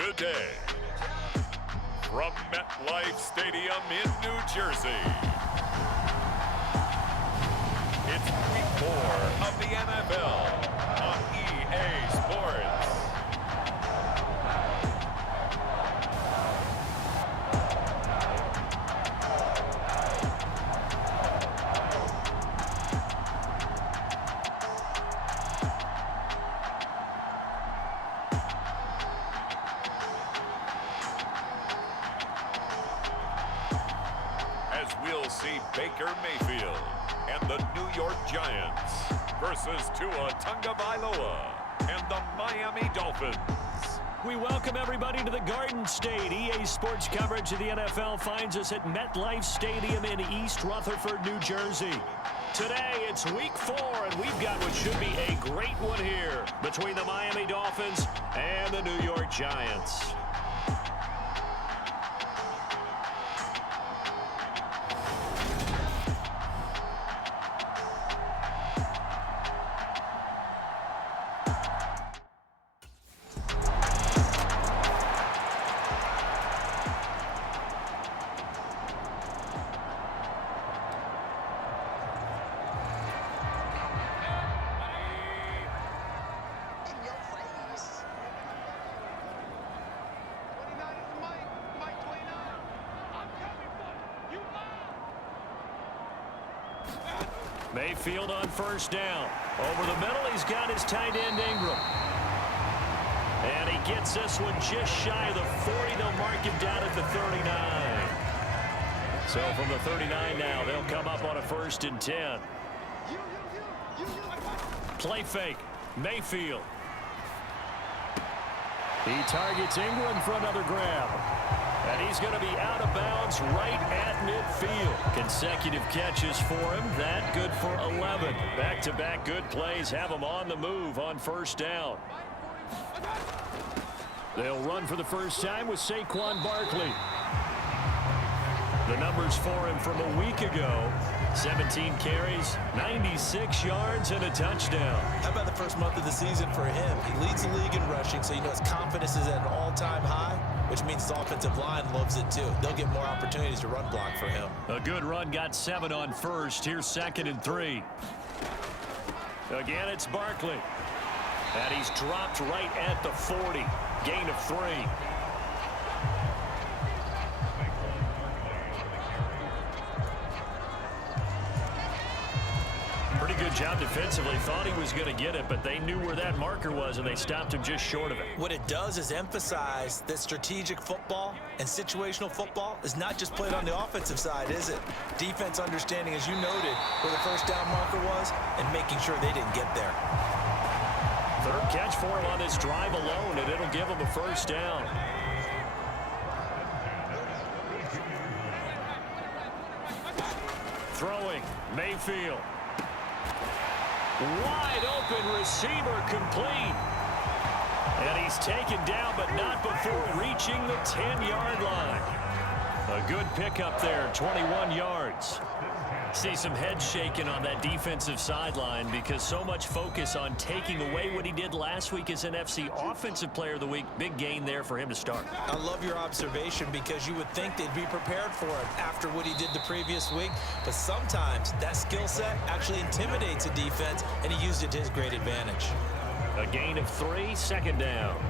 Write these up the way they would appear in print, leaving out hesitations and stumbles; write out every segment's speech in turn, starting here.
today. From MetLife Stadium in New Jersey, it's Week 4 of the NFL on EA Sports. We'll see Baker Mayfield and the New York Giants versus Tua Tagovailoa and the Miami Dolphins. We welcome everybody to the Garden State. EA Sports coverage of the NFL finds us at MetLife Stadium in East Rutherford, New Jersey. Today, it's Week 4, and we've got what should be a great one here between the Miami Dolphins and the New York Giants. Mayfield on first down. Over the middle, he's got his tight end Ingram. And he gets this one just shy of the 40. They'll mark him down at the 39. So from the 39 now, they'll come up on a 1st and 10. Play fake. Mayfield. He targets Ingram for another grab. And he's going to be out of bounds right at midfield. Consecutive catches for him. That good for 11. Back-to-back good plays have him on the move on first down. They'll run for the first time with Saquon Barkley. The numbers for him from a week ago. 17 carries, 96 yards, and a touchdown. How about the first month of the season for him? He leads the league in rushing, so you know his confidence is at an all-time high, which means his offensive line loves it too. They'll get more opportunities to run block for him. A good run, got 7 on first. Here's 2nd and 3. Again, it's Barkley. And he's dropped right at the 40. Gain of 3. Pretty good job defensively. Thought he was going to get it, but they knew where that marker was, and they stopped him just short of it. What it does is emphasize that strategic football and situational football is not just played on the offensive side, is it? Defense understanding, as you noted, where the first down marker was and making sure they didn't get there. 3rd catch for him on this drive alone, and it'll give him a first down. Throwing, Mayfield. Wide open receiver complete. And he's taken down, but not before reaching the 10-yard line. A good pickup there, 21 yards. See some head shaking on that defensive sideline because so much focus on taking away what he did last week as NFC Offensive Player of the Week. Big gain there for him to start. I love your observation because you would think they'd be prepared for him after what he did the previous week. But sometimes that skill set actually intimidates a defense, and he used it to his great advantage. A gain of 3, 2nd down.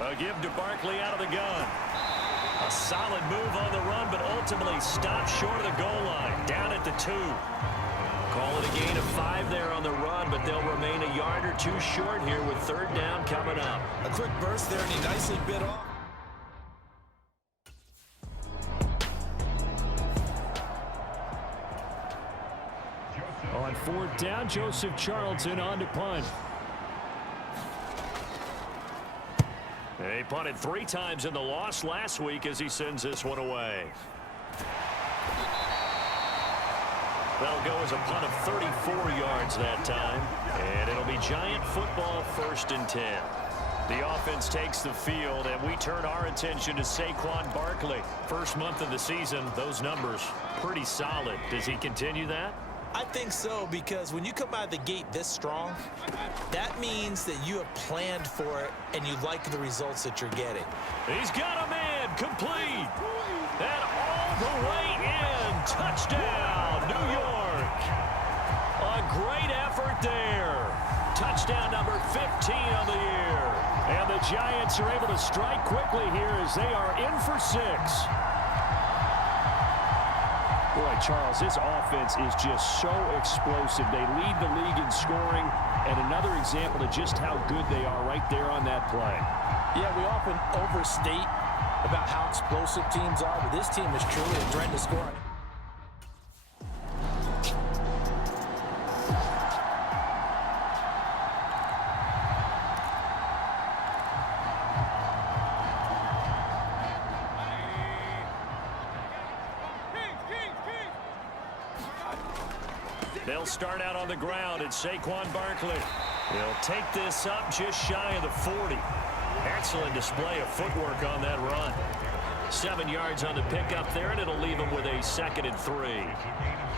A give to Barkley out of the gun. A solid move on the run, but ultimately stopped short of the goal line. Down at the 2. Call it a gain of 5 there on the run, but they'll remain a yard or 2 short here with 3rd down coming up. A quick burst there, and he nicely bit off. On 4th down, Joseph Charlton on to punt. He punted 3 times in the loss last week as he sends this one away. That'll go as a punt of 34 yards that time. And it'll be Giant football, 1st and 10. The offense takes the field, and we turn our attention to Saquon Barkley. First month of the season, those numbers pretty solid. Does he continue that? I think so, because when you come out of the gate this strong, that means that you have planned for it and you like the results that you're getting. He's got a man, complete. And all the way in. Touchdown, New York. A great effort there. Touchdown number 15 on the year. And the Giants are able to strike quickly here as they are in for 6. Boy, Charles, this offense is just so explosive. They lead the league in scoring, and another example of just how good they are right there on that play. Yeah, we often overstate about how explosive teams are, but this team is truly a threat to score. They'll start out on the ground, and Saquon Barkley. He'll take this up just shy of the 40. Excellent display of footwork on that run. 7 yards on the pickup there, and it'll leave them with a 2nd and 3.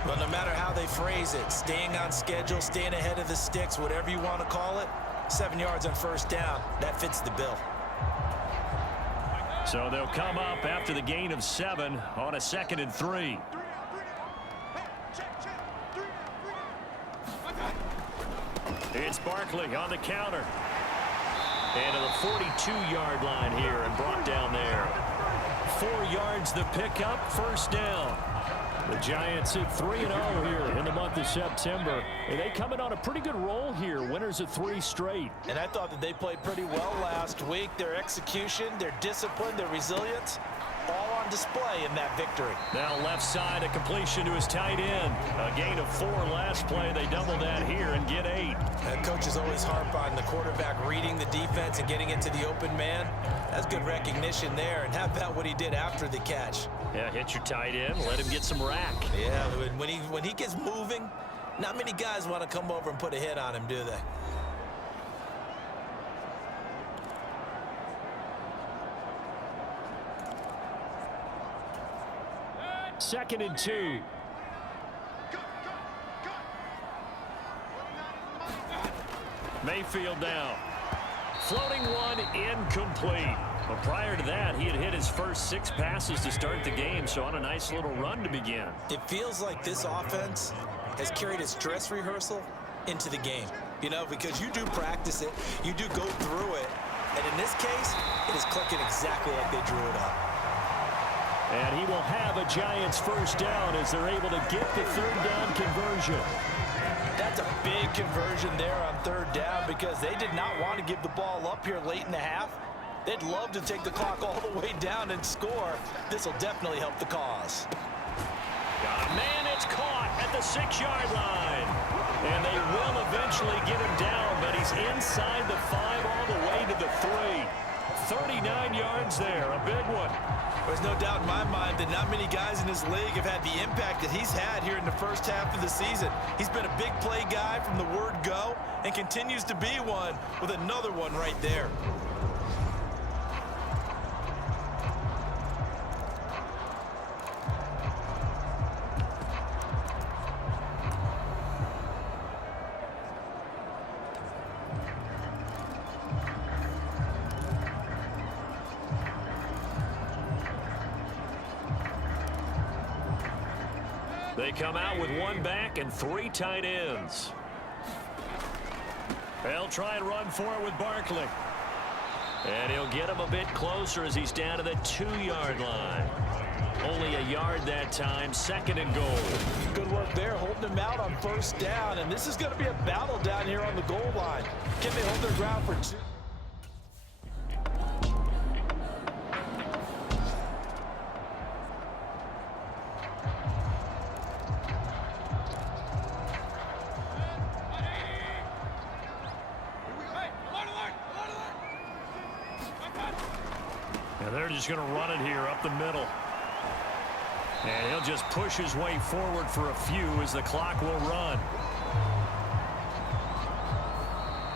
Well, no matter how they phrase it, staying on schedule, staying ahead of the sticks, whatever you want to call it, 7 yards on first down, that fits the bill. So they'll come up after the gain of 7 on a 2nd and 3. It's Barkley on the counter. And to the 42-yard line here and brought down there. 4 yards the pickup, first down. The Giants at 3-0 here in the month of September. And they come in on a pretty good roll here, winners of 3 straight. And I thought that they played pretty well last week. Their execution, their discipline, their resilience, all on display in that victory. Now left side, a completion to his tight end. A gain of 4 last play. They double that here and get 8. And coaches always harp on the quarterback reading the defense and getting into the open man. That's good recognition there. And how about what he did after the catch? Yeah, hit your tight end, let him get some rack. Yeah, when he gets moving, not many guys want to come over and put a hit on him, do they? Second and 2. Mayfield down. Floating one, incomplete. But prior to that, he had hit his first 6 passes to start the game, so on a nice little run to begin. It feels like this offense has carried its dress rehearsal into the game. You know, because you do practice it, you do go through it, and in this case, it is clicking exactly like they drew it up. And he will have a Giants first down as they're able to get the 3rd down conversion. That's a big conversion there on 3rd down because they did not want to give the ball up here late in the half. They'd love to take the clock all the way down and score. This will definitely help the cause. Got a man, it's caught at the 6-yard line. And they will eventually get him down, but he's inside the 5 all the way to the 3. 39 yards there, a big one. There's no doubt in my mind that not many guys in this league have had the impact that he's had here in the first half of the season. He's been a big play guy from the word go and continues to be one with another one right there. They come out with 1 back and 3 tight ends. They'll try and run for it with Barkley. And he'll get him a bit closer as he's down to the 2-yard line. Only a yard that time, 2nd and goal. Good work there, holding him out on first down. And this is going to be a battle down here on the goal line. Can they hold their ground for 2? And they're just going to run it here up the middle. And he'll just push his way forward for a few as the clock will run.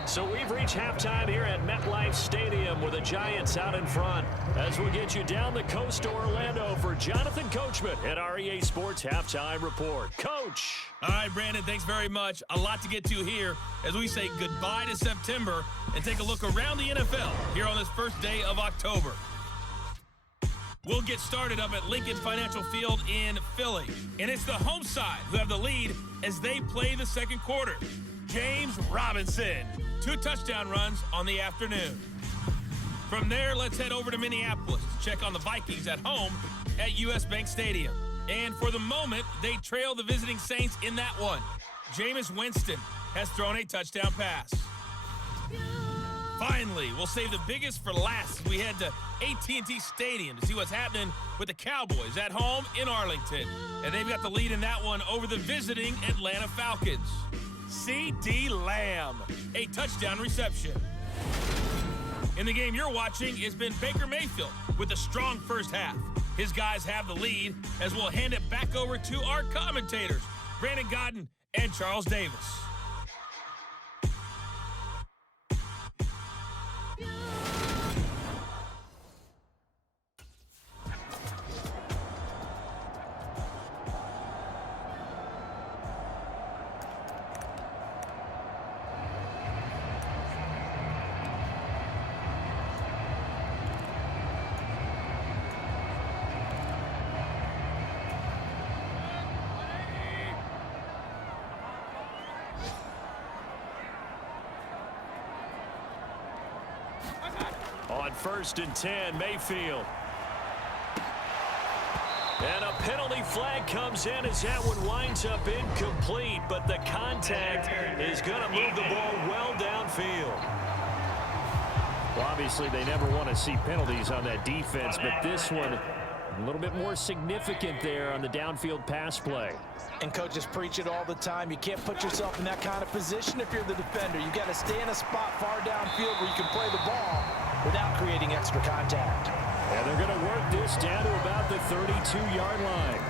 So we've reached halftime here at MetLife Stadium with the Giants out in front. As we'll get you down the coast to Orlando for Jonathan Coachman at REA Sports Halftime Report. Coach. All right, Brandon, thanks very much. A lot to get to here as we say goodbye to September and take a look around the NFL here on this first day of October. We'll get started up at Lincoln Financial Field in Philly. And it's the home side who have the lead as they play the second quarter. James Robinson, 2 touchdown runs on the afternoon. From there, let's head over to Minneapolis to check on the Vikings at home at US Bank Stadium. And for the moment, they trail the visiting Saints in that one. Jameis Winston has thrown a touchdown pass. Finally, we'll save the biggest for last as we head to AT&T Stadium to see what's happening with the Cowboys at home in Arlington. And they've got the lead in that one over the visiting Atlanta Falcons. C.D. Lamb, a touchdown reception. In the game you're watching, it's been Baker Mayfield with a strong first half. His guys have the lead as we'll hand it back over to our commentators, Brandon Godden and Charles Davis. On 1st and 10, Mayfield. And a penalty flag comes in as that one winds up incomplete, but the contact is going to move the ball well downfield. Well, obviously, they never want to see penalties on that defense, but this one a little bit more significant there on the downfield pass play. And coaches preach it all the time. You can't put yourself in that kind of position if you're the defender. You got to stay in a spot far downfield where you can play the ball without creating extra contact. And they're going to work this down to about the 32-yard line.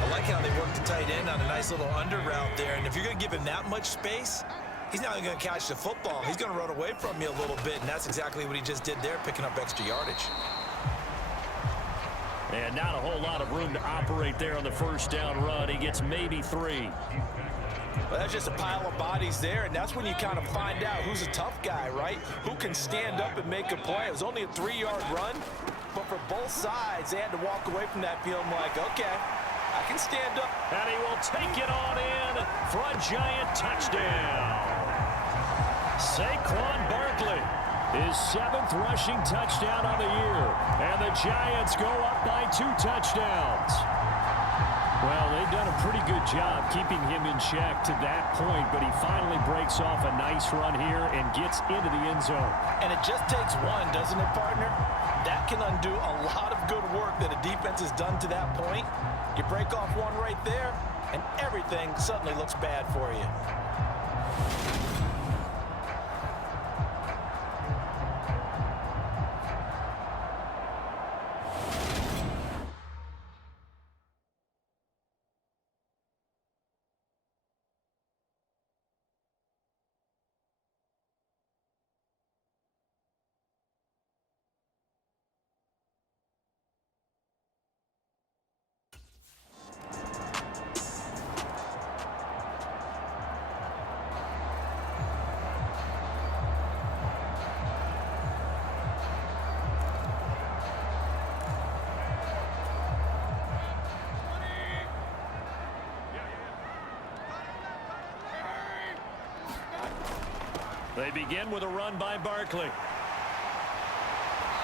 I like how they work the tight end on a nice little under route there. And if you're going to give him that much space, he's not going to catch the football. He's going to run away from you a little bit, and that's exactly what he just did there, picking up extra yardage. And not a whole lot of room to operate there on the first down run. He gets maybe 3. Well, that's just a pile of bodies there, and that's when you kind of find out who's a tough guy, right? Who can stand up and make a play. It was only a 3-yard run, but for both sides, they had to walk away from that feeling like, okay, I can stand up. And he will take it on in for a Giant touchdown. Saquon Barkley, his 7th rushing touchdown on the year. And the Giants go up by 2 touchdowns. Well, they've done a pretty good job keeping him in check to that point, but he finally breaks off a nice run here and gets into the end zone. And it just takes one, doesn't it, partner? That can undo a lot of good work that a defense has done to that point. You break off one right there, and everything suddenly looks bad for you. They begin with a run by Barkley.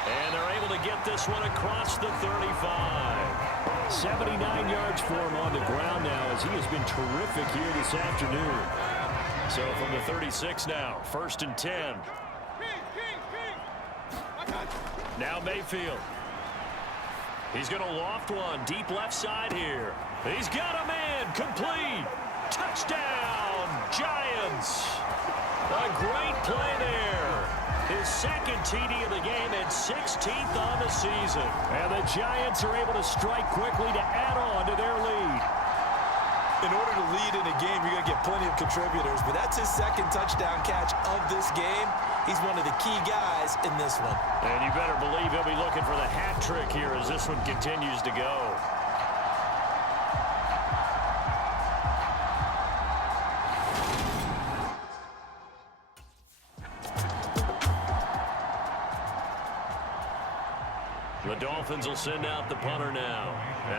And they're able to get this one across the 35. 79 yards for him on the ground now as he has been terrific here this afternoon. So from the 36 now, 1st and 10. Now Mayfield. He's going to loft one deep left side here. He's got a man complete. Touchdown, Giants. A great play there. His 2nd TD of the game and 16th on the season. And the Giants are able to strike quickly to add on to their lead. In order to lead in a game, you're going to get plenty of contributors, but that's his second touchdown catch of this game. He's one of the key guys in this one. And you better believe he'll be looking for the hat trick here as this one continues to go. The Dolphins will send out the punter now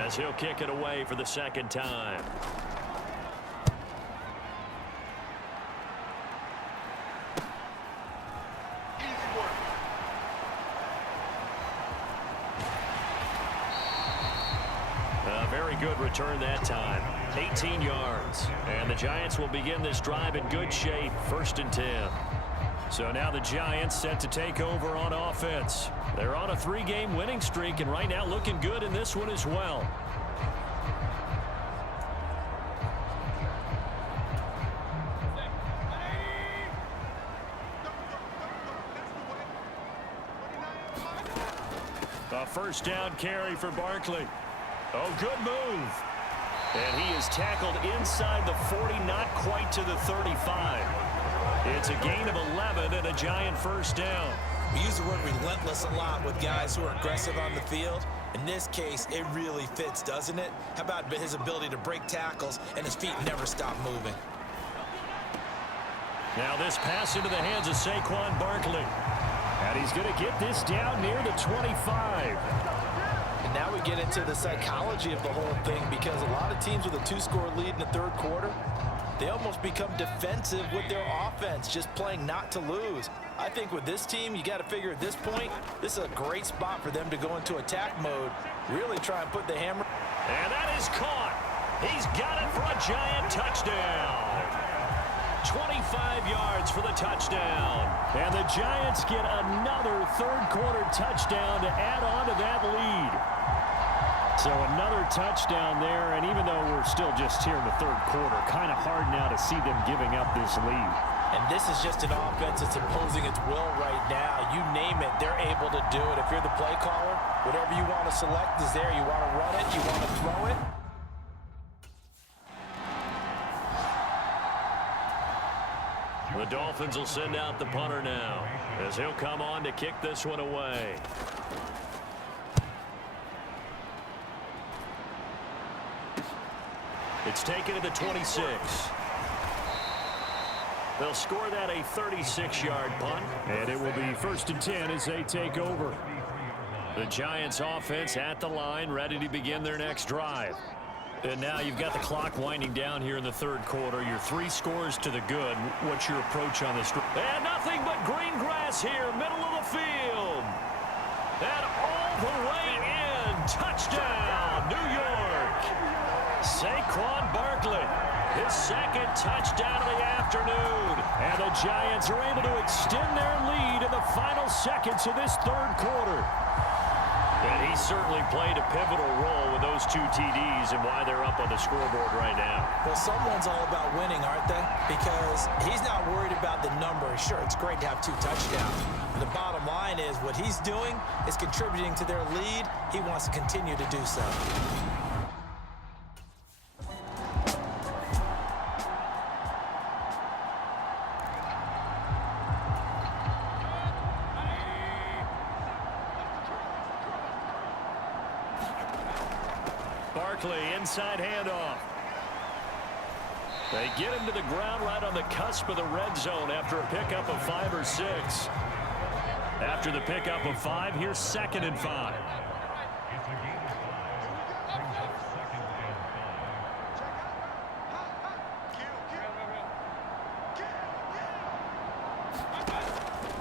as he'll kick it away for the second time. A very good return that time. 18 yards. And the Giants will begin this drive in good shape. 1st and 10. So now the Giants set to take over on offense. They're on a 3-game winning streak and right now looking good in this one as well. A 1st down carry for Barkley. Oh, good move. And he is tackled inside the 40, not quite to the 35. It's a gain of 11 and a Giant 1st down. We use the word relentless a lot with guys who are aggressive on the field. In this case, it really fits, doesn't it? How about his ability to break tackles and his feet never stop moving? Now this pass into the hands of Saquon Barkley. And he's going to get this down near the 25. And now we get into the psychology of the whole thing, because a lot of teams with a 2-score lead in the 3rd quarter, they almost become defensive with their offense, just playing not to lose. I think with this team, you got to figure at this point, this is a great spot for them to go into attack mode, really try and put the hammer. And that is caught. He's got it for a Giant touchdown. 25 yards for the touchdown. And the Giants get another 3rd quarter touchdown to add on to that lead. So another touchdown there, and even though we're still just here in the 3rd quarter, kind of hard now to see them giving up this lead. And this is just an offense that's imposing its will right now. You name it, they're able to do it. If you're the play caller, whatever you want to select is there. You want to run it, you want to throw it. The Dolphins will send out the punter now as he'll come on to kick this one away. It's taken to the 26. They'll score that a 36-yard punt, and it will be 1st and 10 as they take over. The Giants offense at the line, ready to begin their next drive. And now you've got the clock winding down here in the 3rd quarter. You're 3 scores to the good. What's your approach on this? And nothing but green grass here, middle of the field. And all the way in. Touchdown, New York. Saquon Barkley, his 2nd touchdown of the afternoon. And the Giants are able to extend their lead in the final seconds of this 3rd quarter. And he certainly played a pivotal role with those 2 TDs and why they're up on the scoreboard right now. Well, someone's all about winning, aren't they? Because he's not worried about the number. Sure, it's great to have 2 touchdowns. But the bottom line is what he's doing is contributing to their lead. He wants to continue to do so. Barkley, inside handoff. They get him to the ground right on the cusp of the red zone after a pickup of 5 or 6. After the pickup of 5, here's 2nd and 5.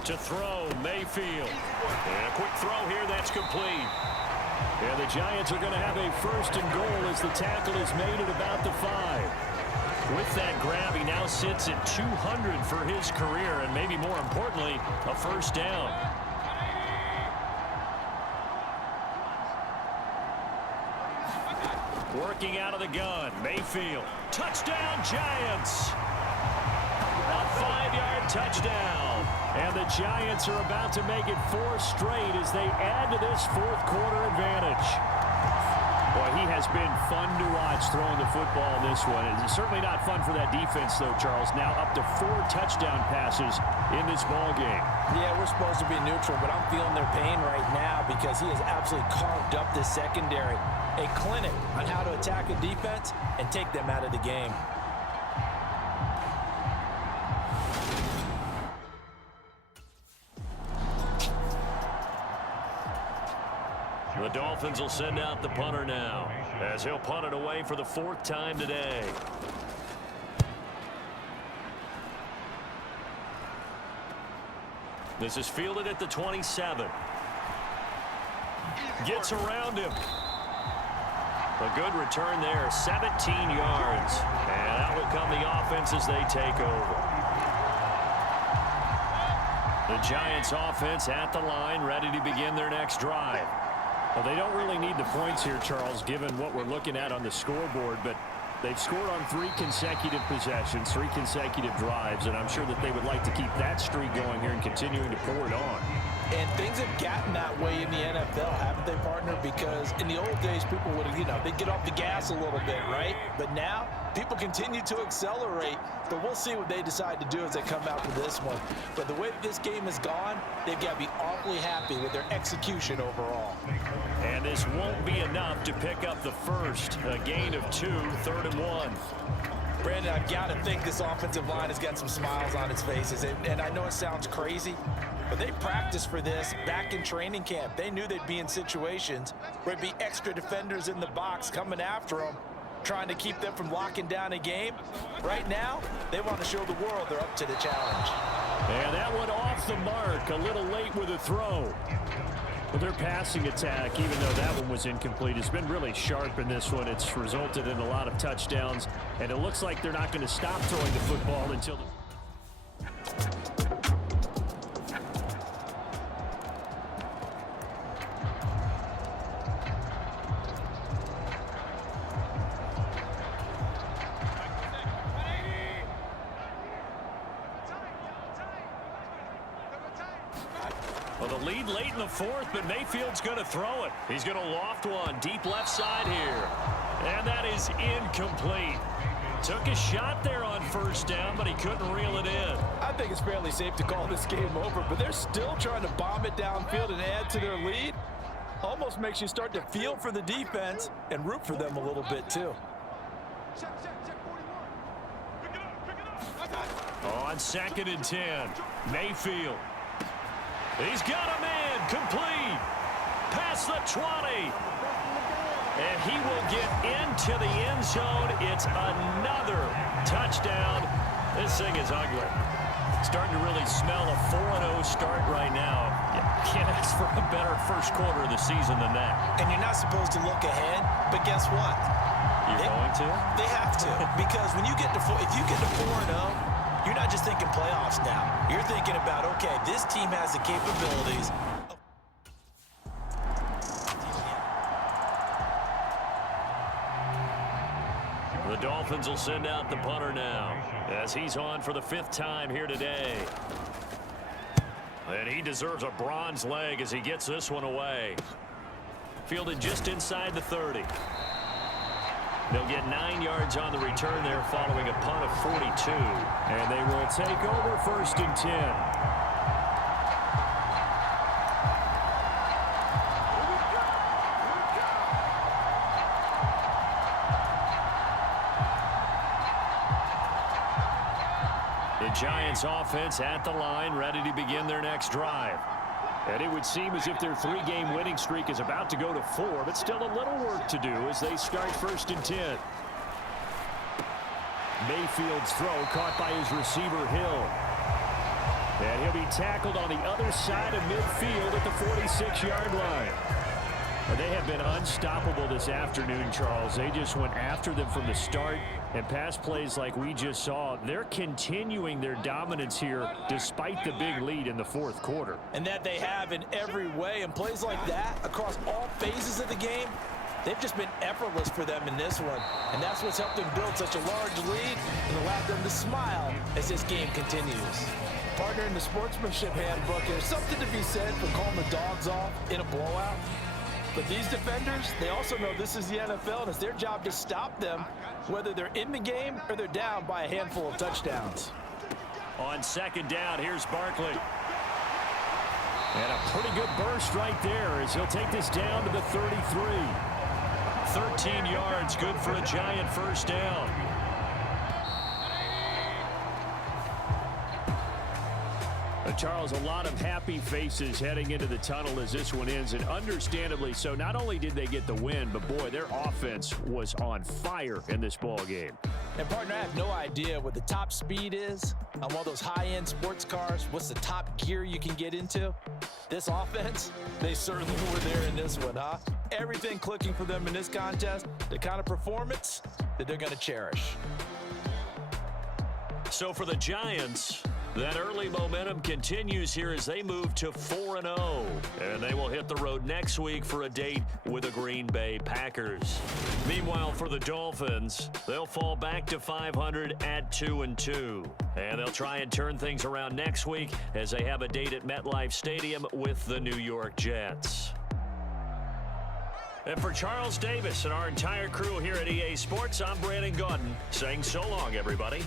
To throw, Mayfield. And a quick throw here, that's complete. And the Giants are going to have a 1st and goal as the tackle is made at about the 5. With that grab, he now sits at 200 for his career, and maybe more importantly, a 1st down. Working out of the gun, Mayfield. Touchdown, Giants! A 5-yard touchdown. And the Giants are about to make it 4 straight as they add to this 4th quarter advantage. Boy, he has been fun to watch throwing the football in this one. It's certainly not fun for that defense, though, Charles. Now up to 4 touchdown passes in this ball game. Yeah, we're supposed to be neutral, but I'm feeling their pain right now because he has absolutely carved up this secondary. A clinic on how to attack a defense and take them out of the game. The Dolphins will send out the punter now, as he'll punt it away for the 4th time today. This is fielded at the 27. Gets around him. A good return there, 17 yards. And out will come the offense as they take over. The Giants offense at the line, ready to begin their next drive. Well, they don't really need the points here, Charles, given what we're looking at on the scoreboard, but they've scored on 3 consecutive possessions, 3 consecutive drives, and I'm sure that they would like to keep that streak going here and continuing to pour it on. And things have gotten that way in the NFL, haven't they, partner? Because in the old days, people would, they'd get off the gas a little bit, right? But now, people continue to accelerate, but we'll see what they decide to do as they come out for this one. But the way that this game has gone, they've got to be awfully happy with their execution overall. And this won't be enough to pick up the first. A gain of 2, 3rd and 1. Brandon, I've got to think this offensive line has got some smiles on its faces. And I know it sounds crazy, but they practiced for this back in training camp. They knew they'd be in situations where there'd be extra defenders in the box coming after them, trying to keep them from locking down a game. Right now, they want to show the world they're up to the challenge. And that one off the mark, a little late with a throw. But their passing attack, even though that one was incomplete, has been really sharp in this one. It's resulted in a lot of touchdowns, and it looks like they're not going to stop throwing the football until Well, the lead late in the 4th, but Mayfield's going to throw it. He's going to loft one deep left side here. And that is incomplete. Took a shot there on 1st down, but he couldn't reel it in. I think it's fairly safe to call this game over, but they're still trying to bomb it downfield and add to their lead. Almost makes you start to feel for the defense and root for them a little bit, too. On 2nd and 10, Mayfield. He's got a man, complete, past the 20. And he will get into the end zone. It's another touchdown. This thing is ugly. Starting to really smell a 4-0 start right now. You can't ask for a better first quarter of the season than that. And you're not supposed to look ahead, but guess what? You're going to? They have to. Because when you get to if you get to 4-0, you're not just thinking playoffs now. You're thinking about, okay, this team has the capabilities. The Dolphins will send out the punter now as he's on for the 5th time here today. And he deserves a bronze leg as he gets this one away. Fielded just inside the 30. They'll get 9 yards on the return there following a punt of 42. And they will take over 1st and 10. The Giants offense at the line, ready to begin their next drive. And it would seem as if their 3-game winning streak is about to go to 4, but still a little work to do as they start 1st and 10. Mayfield's throw caught by his receiver, Hill. And he'll be tackled on the other side of midfield at the 46-yard line. They have been unstoppable this afternoon, Charles. They just went after them from the start, and pass plays like we just saw, they're continuing their dominance here despite the big lead in the 4th quarter. And that they have in every way, and plays like that across all phases of the game, they've just been effortless for them in this one. And that's what's helped them build such a large lead and allowed them to smile as this game continues. Partner, in the sportsmanship handbook, there's something to be said for calling the dogs off in a blowout. But these defenders, they also know this is the NFL, and it's their job to stop them, whether they're in the game or they're down by a handful of touchdowns. On second down, here's Barkley. And a pretty good burst right there as he'll take this down to the 33. 13 yards, good for a Giant first down. Charles, a lot of happy faces heading into the tunnel as this one ends, and understandably so. Not only did they get the win, but boy, their offense was on fire in this ball game. And partner, I have no idea what the top speed is on one of those high-end sports cars. What's the top gear you can get into? This offense, they certainly were there in this one, huh? Everything clicking for them in this contest, the kind of performance that they're going to cherish. So for the Giants, that early momentum continues here as they move to 4-0. And they will hit the road next week for a date with the Green Bay Packers. Meanwhile, for the Dolphins, they'll fall back to 500 at 2-2. And they'll try and turn things around next week as they have a date at MetLife Stadium with the New York Jets. And for Charles Davis and our entire crew here at EA Sports, I'm Brandon Gaudin saying so long, everybody.